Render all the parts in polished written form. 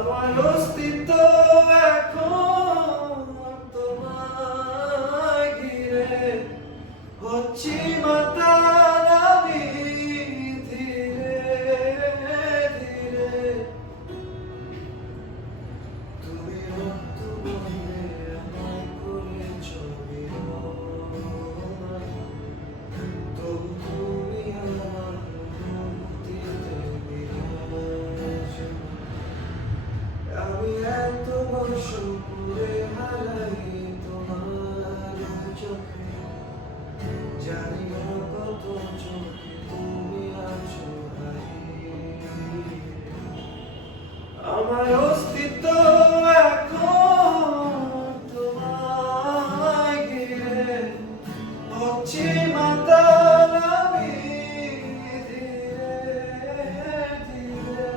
আমার অস্তিত্ব এখন তোমায় ঘিরে হচ্ছি মাতাল আমি ধীরে ধীরে তুমি রক্ত বলে আমায় করেছ বিরহ তবু তুমি আমার মুক্তিতে বিরাজ আমি এত বর্ষ পুরে হারাই তোমার চোখে জানি না কত চোখে তুমি আছো হারিয়ে আমার অস্তিত্ব এখন তোমায় ঘিরে হচ্ছি মাতাল আমি ধীরে ধীরে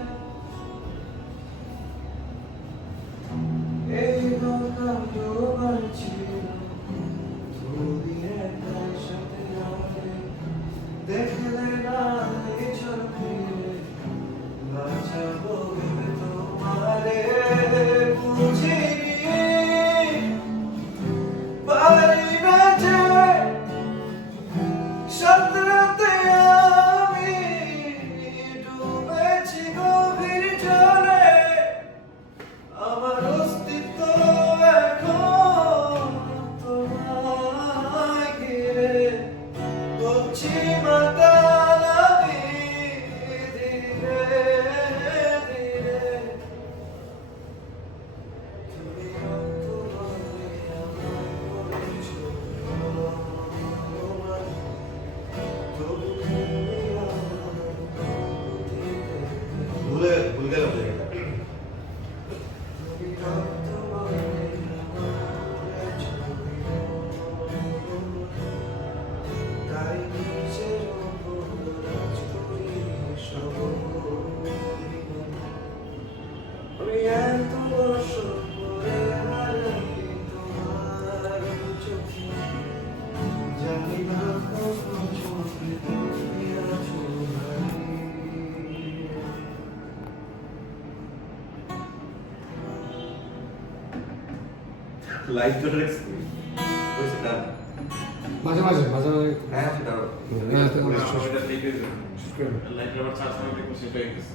এই নৌকাগুলো বাড়ছিল তুমি একটার সাথে আমাকে দেখলে না এই চোখে বাঁচাবো ভেবে তোমারে বুঝিনি পারি না যে সাঁতরাতে আমি ডুবেছি গভীর জলে আমার অস্তিত্ব এখন তোমায় ঘিরে হচ্ছি মাতাল আমি ধীরে ধীরে তুমি রক্ত বলে আমায় করেছ অপমান তবু তুমি আমার মুক্তিতে ভুল গেল জায়গাটা। তুমি রক্ত বলে আমায় করেছ বিরহ তাই নিজের ওপর রাজ করি সব অভিমান। আমি এত বছর পরে হারাই তোমার চোখে জানি না কত চোখে তুমি আছো হারিয়ে লাইভ জোটার এক্সপেরিয়েন্স হয়েছে না? মাঝে মাঝে মাঝে মাঝে হ্যাঁ সেটা হ্যাঁ, তো- ওটা লিখে লাইভ আবার চার্জ করে দেখো সেটাই গেছে